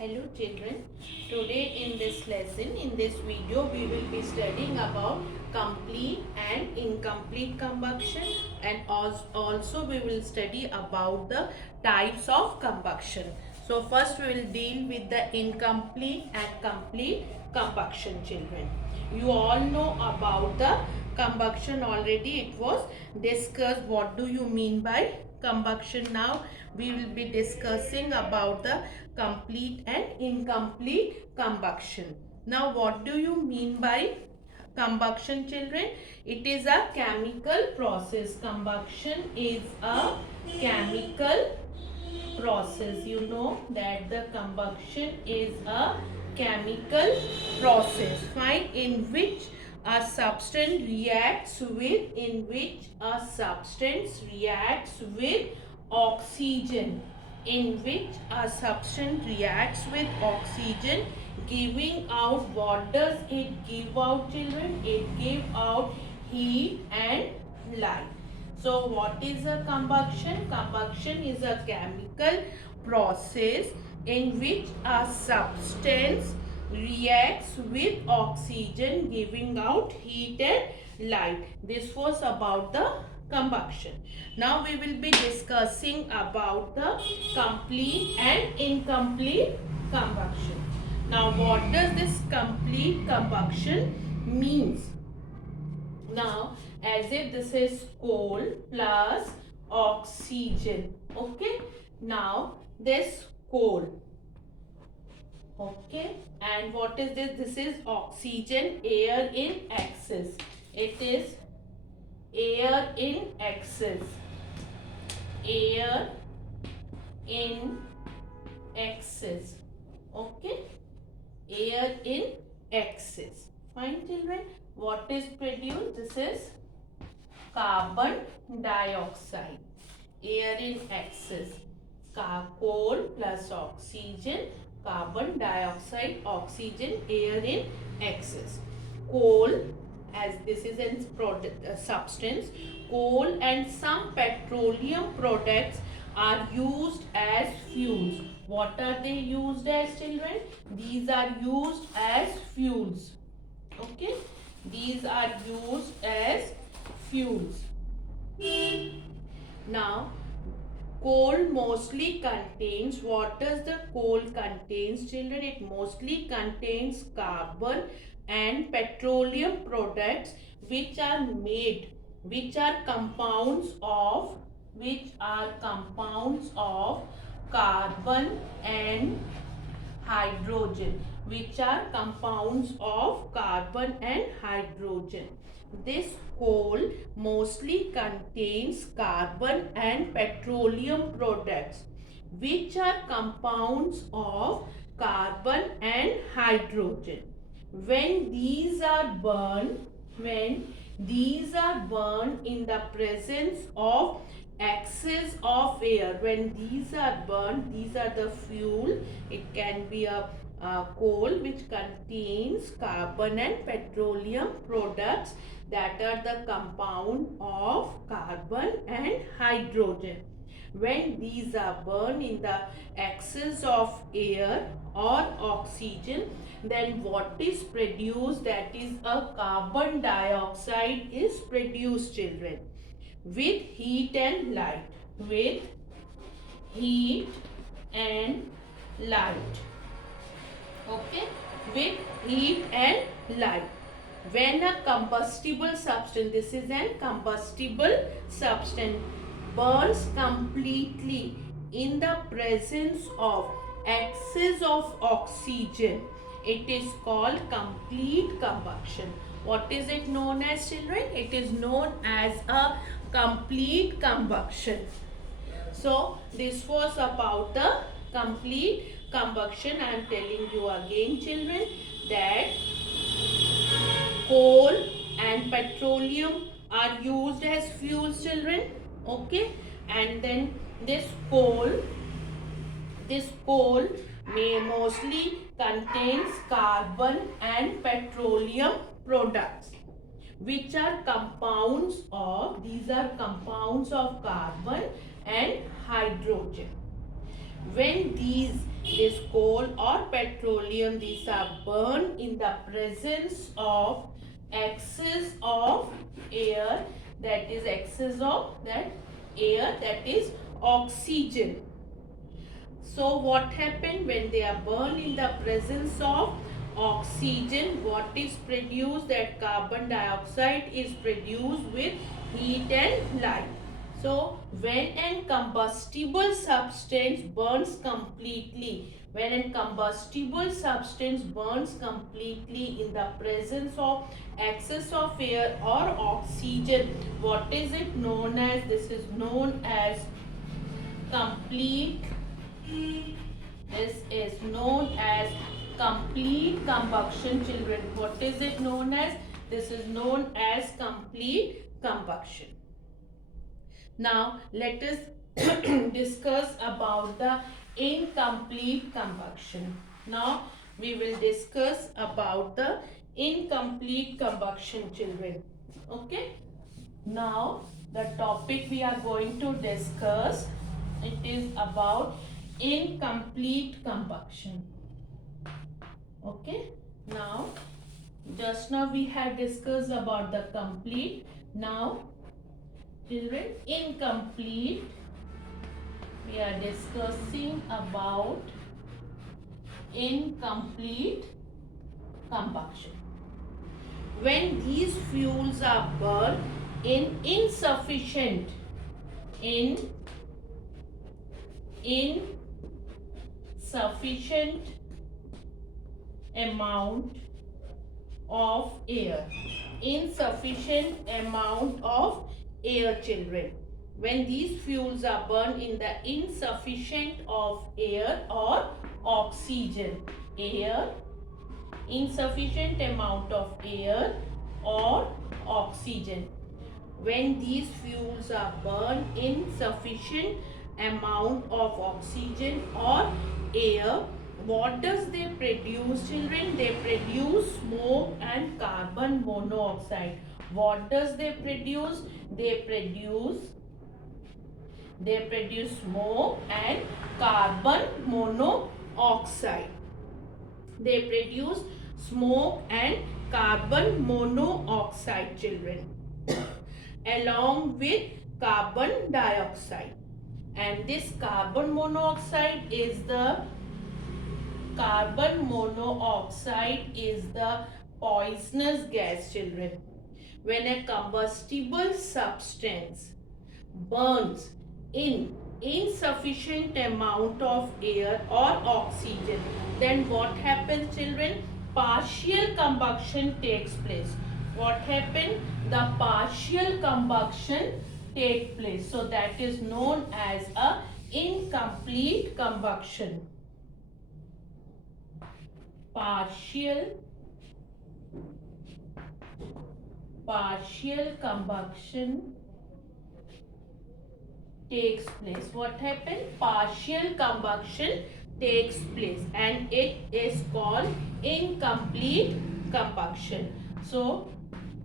Hello children, today in this lesson, in this video, we will be studying about complete and incomplete combustion, and also we will study about the types of combustion. So first we will deal with the incomplete and complete combustion, children. You all know about the combustion already. It was discussed. What do you mean by combustion? Now we will be discussing about the complete and incomplete combustion. Now what do you mean by combustion, children? It is a chemical process. Combustion is a chemical process. You know that the combustion is a chemical process, fine, in which a substance reacts with oxygen, giving out, what does it give out, children? It gives out heat and light. So what is a combustion? Combustion is a chemical process in which a substance reacts with oxygen, giving out heat and light. This was about the combustion. Now we will be discussing about the complete and incomplete combustion. Now what does this complete combustion means? Now, as if this is coal plus oxygen. Okay. Now, this coal. Okay. And what is this? This is oxygen, air in excess. It is air in excess. Air in excess. Okay. Air in excess. Fine, children. What is produced? This is carbon dioxide. Air in excess. Coal plus oxygen, carbon dioxide, oxygen, air in excess. Coal, as this is a substance, coal and some petroleum products are used as fuels. What are they used as, children? These are used as fuels. Okay, these are used as fuels. Now, coal mostly contains, what does the coal contains, children? It mostly contains carbon and petroleum products which are made, which are compounds of carbon and hydrogen, which are compounds of carbon and hydrogen. This coal mostly contains carbon and petroleum products which are compounds of carbon and hydrogen. When these are burned, in the presence of excess of air, when these are burned, these are the fuel. It can be a coal which contains carbon and petroleum products that are the compound of carbon and hydrogen. When these are burned in the excess of air or oxygen, then what is produced? That is a carbon dioxide is produced, children, with heat and light. With heat and light. Okay, with heat and light. When a combustible substance, this is a combustible substance, burns completely in the presence of excess of oxygen, it is called complete combustion. What is it known as, children? It is known as a complete combustion. So this was about the complete combustion. I am telling you again, children, that coal and petroleum are used as fuels, children. Okay, and then this coal may mostly contains carbon and petroleum products which are compounds of, these are compounds of carbon and hydrogen. When this coal or petroleum, these are burned in the presence of excess of air, that is excess of that air, that is oxygen. So what happened when they are burned in the presence of oxygen? What is produced? That carbon dioxide is produced with heat and light. So when a combustible substance burns completely, when a combustible substance burns completely in the presence of excess of air or oxygen, what is it known as? This is known as complete. This is known as complete combustion, children. What is it known as? This is known as complete combustion. Now let us discuss about the incomplete combustion. Now we will discuss about the incomplete combustion, children. Okay. Now the topic we are going to discuss, it is about incomplete combustion. Okay. Now just now we had discussed about the complete. Now children, incomplete, we are discussing about incomplete combustion. When these fuels are burned in insufficient amount of air, insufficient amount of air, children. When these fuels are burned in the insufficient of air or oxygen, air, insufficient amount of air or oxygen. When these fuels are burned in sufficient amount of oxygen or air, what does they produce, children? They produce smoke and carbon monoxide. What does they produce? They produce smoke and carbon monoxide. They produce smoke and carbon monoxide, children, along with carbon dioxide. And this carbon monoxide is the poisonous gas, children. When a combustible substance burns in insufficient amount of air or oxygen, then what happens, children? Partial combustion takes place. What happened? The partial combustion take place. So that is known as a incomplete combustion. Partial combustion takes place. What happened? Partial combustion takes place and it is called incomplete combustion. So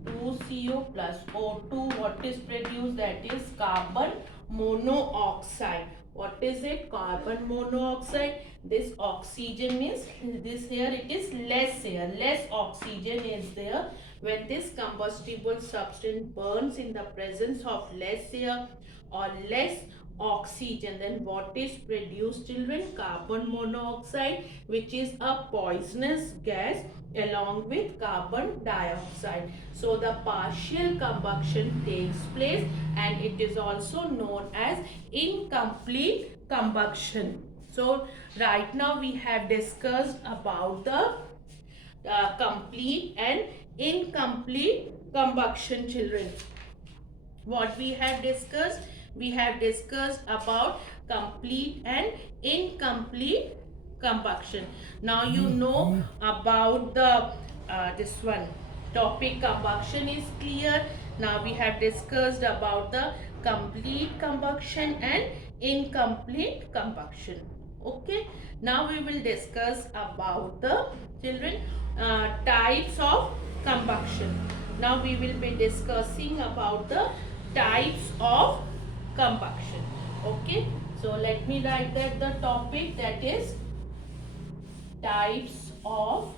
2CO plus O2, what is produced? That is carbon monoxide. What is it? Carbon monoxide. This oxygen means this here it is less air, less oxygen is there. When this combustible substance burns in the presence of less air or less oxygen, then what is produced, children? Carbon monoxide, which is a poisonous gas, along with carbon dioxide. So the partial combustion takes place and it is also known as incomplete combustion. So right now we have discussed about the complete and incomplete combustion, children. What we have discussed? We have discussed about complete and incomplete combustion. Now you know about the this one topic combustion is clear. Now we have discussed about the complete combustion and incomplete combustion. Okay. Now we will discuss about the children types of combustion. Now we will be discussing about the types of combustion. Okay. So let me write that the topic, that is types of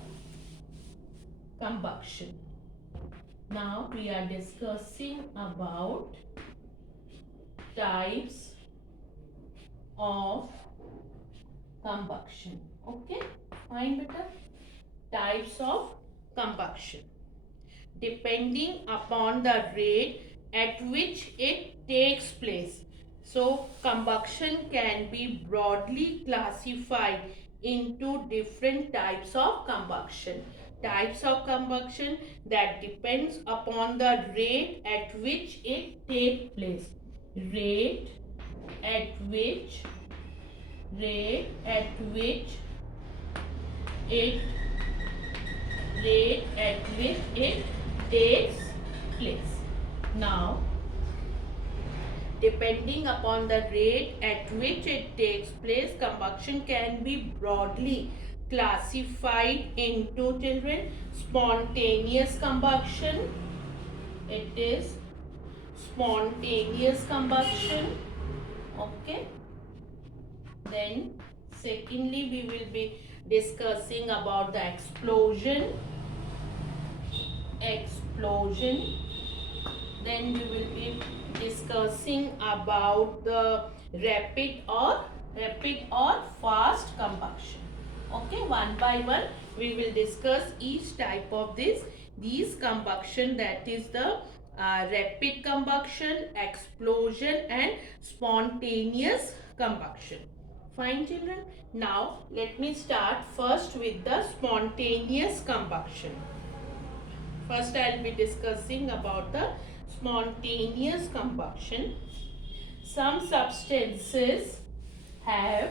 combustion. Now we are discussing about types of combustion. Okay, fine beta. Types of combustion. Depending upon the rate at which it takes place. So combustion can be broadly classified into different types of combustion. Types of combustion that depends upon the rate at which it takes place. Rate at which rate at which it rate at which it takes place. Now, depending upon the rate at which it takes place, combustion can be broadly classified into, children, spontaneous combustion. It is spontaneous combustion. Okay. Then secondly, we will be discussing about the explosion. Then we will be discussing about the rapid or fast combustion. Okay, one by one we will discuss each type of these combustion, that is the rapid combustion, explosion and spontaneous combustion. Fine children. Now let me start first with the spontaneous combustion. First I will be discussing about the spontaneous combustion. Some substances have,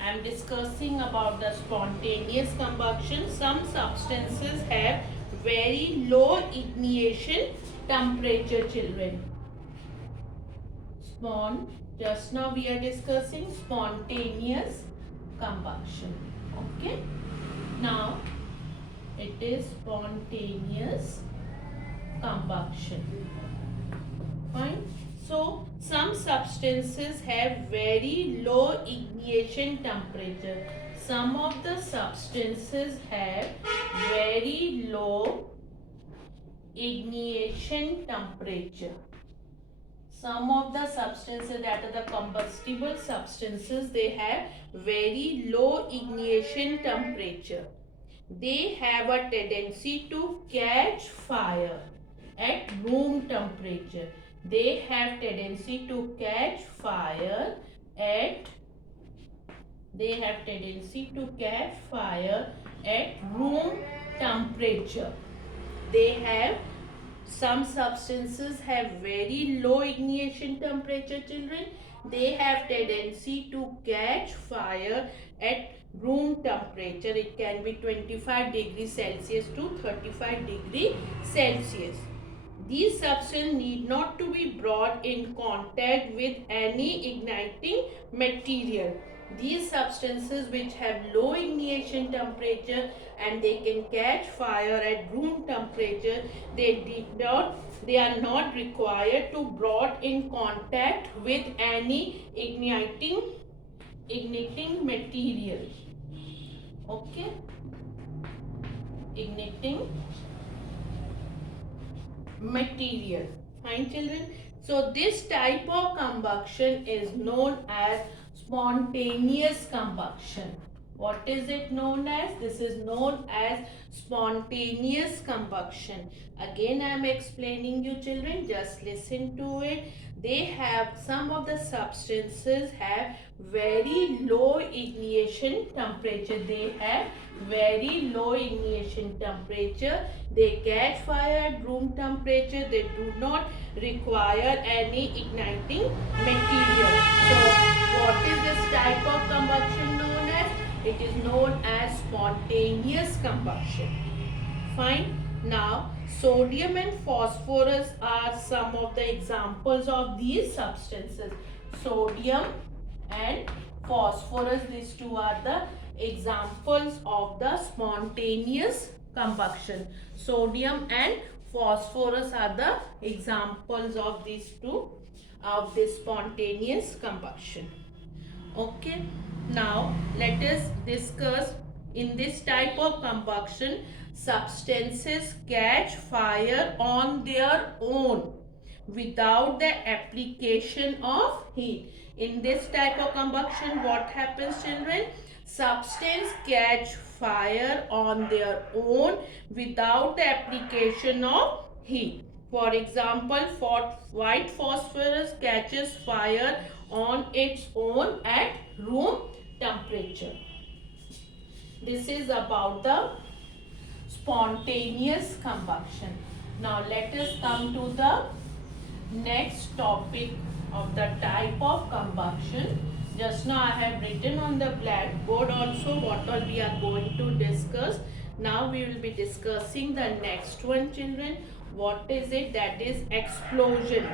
I am discussing about the spontaneous combustion. Some substances have very low ignition temperature, children. Just now we are discussing spontaneous combustion. Okay. Now it is spontaneous combustion. Fine. So some substances have very low ignition temperature. Some of the substances have very low ignition temperature. Some of the substances, that are the combustible substances, they have very low ignition temperature. They have a tendency to catch fire at room temperature. They have tendency to catch fire at room temperature. Some substances have very low ignition temperature, children. They have tendency to catch fire at room temperature. It can be 25 degrees Celsius to 35 degrees Celsius. These substances need not to be brought in contact with any igniting material. These substances which have low ignition temperature and they can catch fire at room temperature, they are not required to brought in contact with any igniting material. Okay, igniting material. Fine children. So this type of combustion is known as spontaneous combustion. What is it known as? This is known as spontaneous combustion. Again I am explaining you, children, just listen to it. They have, some of the substances have very low ignition temperature. They have very low ignition temperature. They catch fire at room temperature. They do not require any igniting material. So what is this type of combustion known as? It is known as spontaneous combustion. Fine. Now sodium and phosphorus are some of the examples of these substances. Sodium and phosphorus, these two are the examples of the spontaneous combustion. Sodium and phosphorus are the examples of these two, of this spontaneous combustion. Okay, now let us discuss. In this type of combustion, substances catch fire on their own without the application of heat. In this type of combustion, what happens, children? Substance catch fire on their own without the application of heat. For example, white phosphorus catches fire on its own at room temperature. This is about the spontaneous combustion. Now let us come to the next topic of the type of combustion. Just now I have written on the blackboard also what all we are going to discuss. Now we will be discussing the next one, children. What is it? That is explosion.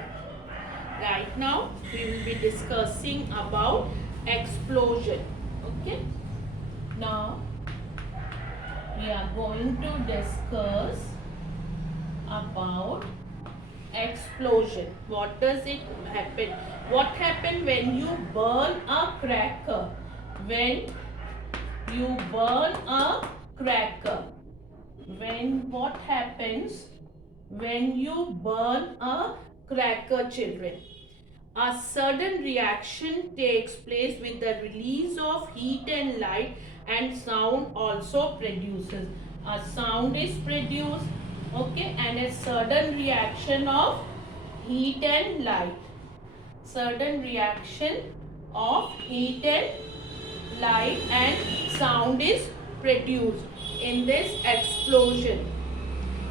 Right now we will be discussing about explosion. Okay. Now we are going to discuss about explosion. What does it happen? What happens when you burn a cracker? When you burn a cracker, what happens when you burn a cracker, children? A sudden reaction takes place with the release of heat and light, and sound also produces. A sound is produced, okay, and a sudden reaction of heat and light. Sudden reaction of heat and light and sound is produced in this explosion.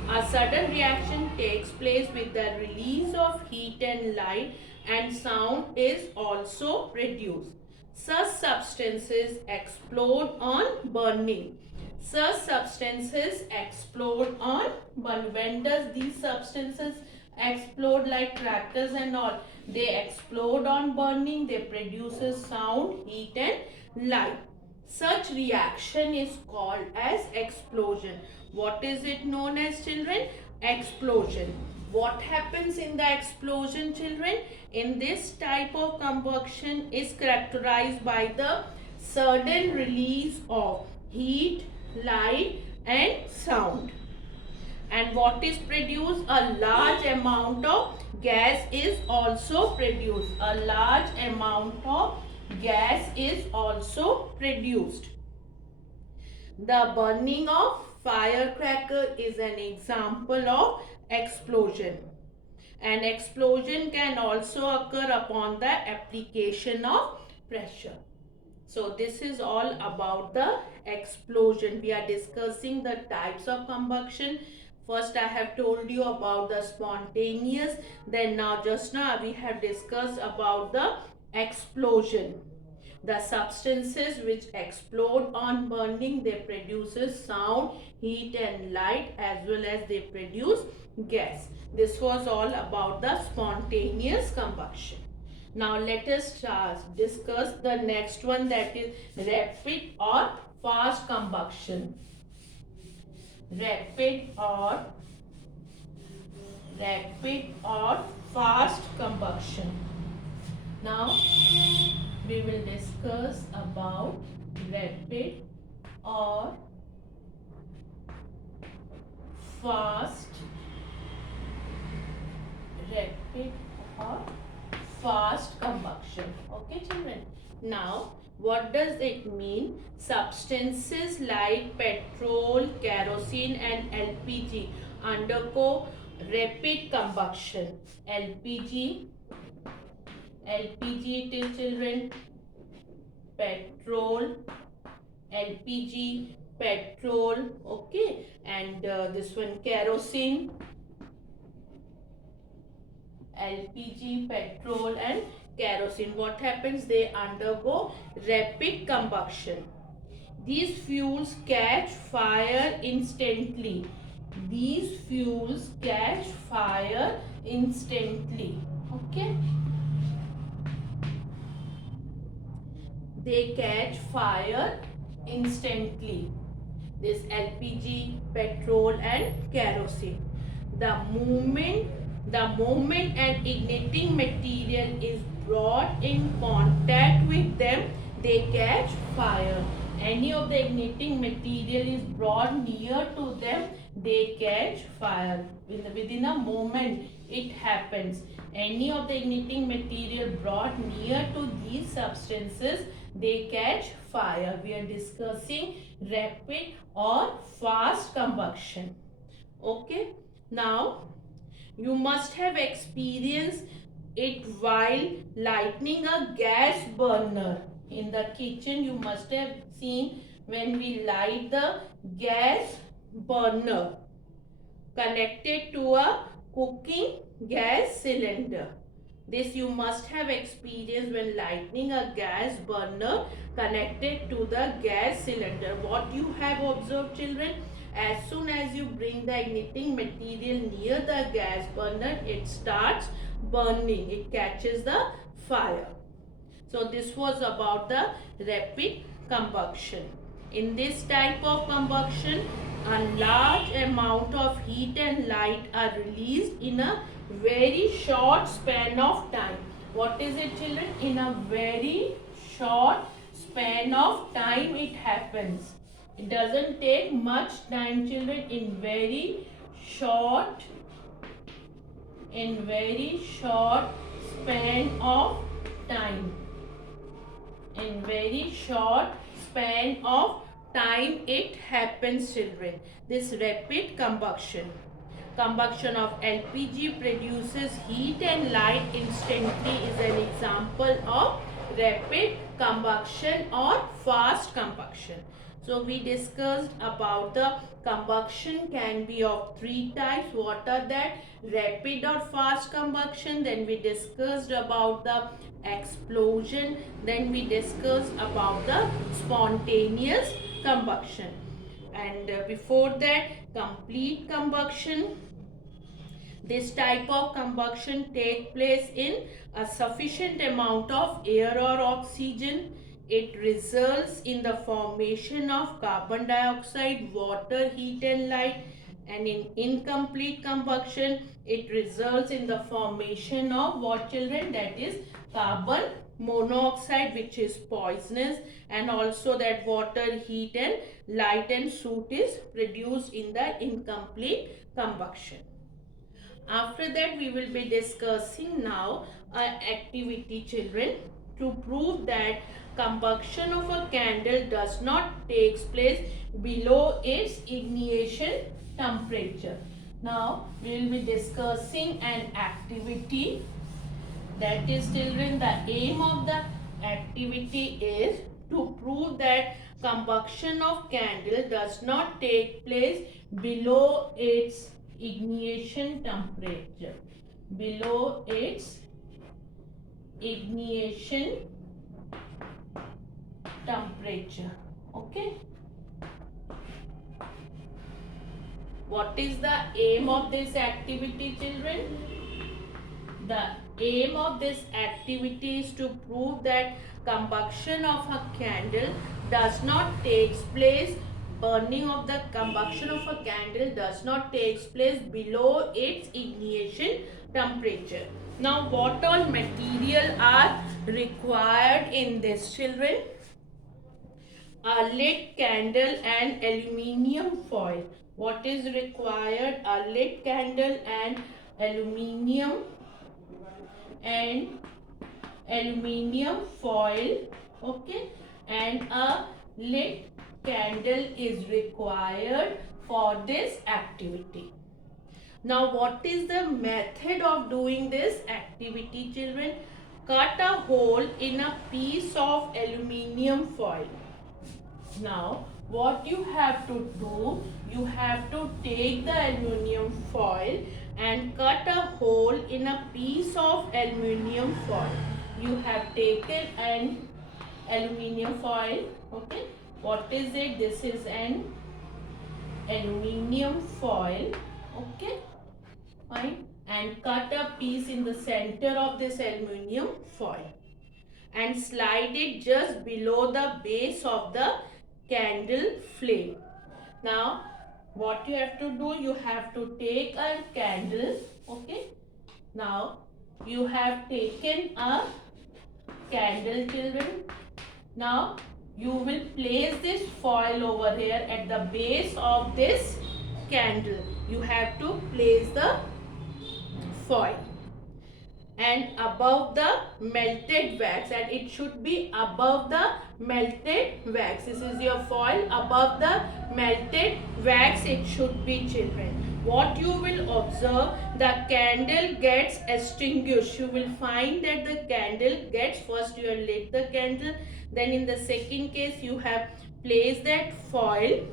A sudden reaction takes place with the release of heat and light, and sound is also produced. Such substances explode on burning. Such substances explode on burning. When does these substances explode like crackers and all? They explode on burning. They produces sound, heat and light. Such reaction is called as explosion. What is it known as, children? Explosion. What happens in the explosion, children? In this type of combustion is characterized by the sudden release of heat, light and sound. And what is produced? A large amount of gas is also produced. A large amount of gas is also produced. The burning of firecracker is an example of explosion. An explosion can also occur upon the application of pressure. So this is all about the explosion. We are discussing the types of combustion. First I have told you about the spontaneous. Then just now we have discussed about the explosion. The substances which explode on burning, they produces sound, heat and light, as well as they produce gas. This was all about the spontaneous combustion. Now let us discuss the next one, that is rapid or fast combustion. Rapid or fast combustion. Now we will discuss about rapid or fast combustion. Okay, children. Now what does it mean? Substances like petrol, kerosene and LPG undergo rapid combustion. LPG it is, children. Petrol, LPG, petrol, okay, and this one kerosene, LPG, petrol and kerosene. What happens? They undergo rapid combustion. These fuels catch fire instantly. These fuels catch fire instantly. Okay. They catch fire instantly. This LPG, petrol and kerosene. The moment an igniting material is brought in contact with them, they catch fire. Any of the igniting material is brought near to them, they catch fire. Within a moment it happens. Any of the igniting material brought near to these substances, they catch fire. We are discussing rapid or fast combustion. Okay. Now you must have experienced it while lighting a gas burner. In the kitchen you must have seen when we light the gas burner connected to a cooking gas cylinder. This you must have experienced when lighting a gas burner connected to the gas cylinder. What you have observed, children? As soon as you bring the igniting material near the gas burner, it starts burning. It catches the fire. So this was about the rapid combustion. In this type of combustion, a large amount of heat and light are released in a very short span of time. What is it, children? In a very short span of time it happens. It doesn't take much time, children. In very short span of time. In very short span of time it happens, children. This rapid combustion. Combustion of LPG produces heat and light instantly is an example of rapid combustion or fast combustion. So we discussed about the combustion can be of three types. What are that? Rapid or fast combustion. Then we discussed about the explosion. Then we discussed about the spontaneous combustion. And before that, complete combustion. This type of combustion takes place in a sufficient amount of air or oxygen. It results in the formation of carbon dioxide, water, heat and light. And in incomplete combustion, it results in the formation of what, children? That is carbon monoxide, which is poisonous, and also that water, heat and light and soot is produced in the incomplete combustion. After that, we will be discussing now an activity, children, to prove that combustion of a candle does not take place below its ignition temperature. Now, we will be discussing an activity. That is, children, the aim of the activity is to prove that combustion of candle does not take place below its ignition temperature. Below its ignition temperature. Okay. What is the aim of this activity, children? The aim of this activity is to prove that combustion of a candle does not take place, burning of the combustion of a candle does not take place below its ignition temperature. Now, what all material are required in this, children? A lit candle and aluminium foil. What is required? A lit candle and aluminium foil. Okay, and a lit candle is required for this activity. Now, what is the method of doing this activity, children? Cut a hole in a piece of aluminium foil. Now, what you have to do, you have to take the aluminium foil and cut a hole in a piece of aluminium foil. You have taken an aluminium foil. Okay, what is it? This is an aluminium foil. Okay, fine, and cut a piece in the center of this aluminium foil and slide it just below the base of the candle flame. Now, what you have to do, you have to take a candle. Okay, now you have taken a candle, children. Now you will place this foil over here at the base of this candle. You have to place the foil and above the melted wax, and it should be above the melted wax. This is your foil. Above the melted wax it should be, children. What you will observe, the candle gets extinguished. You will find that the candle gets, first you have lit the candle, then in the second case you have placed that foil,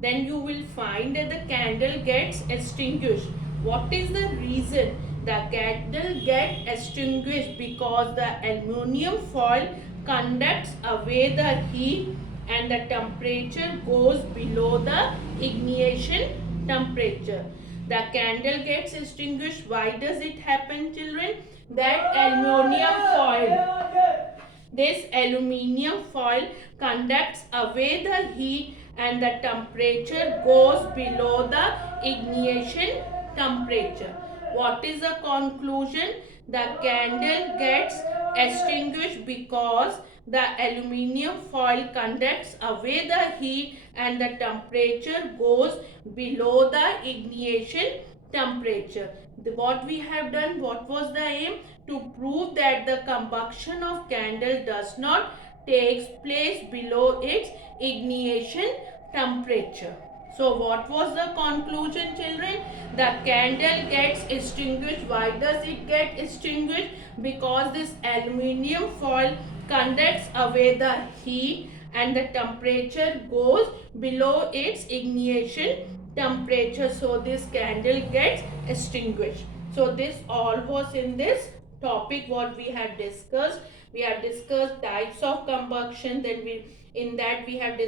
then you will find that the candle gets extinguished. What is the reason the candle gets extinguished? Because the aluminum foil conducts away the heat and the temperature goes below the ignition temperature. The candle gets extinguished. Why does it happen, children? That aluminum foil, this aluminium foil conducts away the heat and the temperature goes below the ignition temperature. What is the conclusion? The candle gets extinguished because the aluminium foil conducts away the heat and the temperature goes below the ignition temperature. What we have done, what was the aim? To prove that the combustion of candle does not takes place below its ignition temperature. So what was the conclusion, children? The candle gets extinguished. Why does it get extinguished? Because this aluminium foil conducts away the heat and the temperature goes below its ignition temperature. So this candle gets extinguished. So this all was in this topic what we had discussed. We have discussed types of combustion, then we in that we have discussed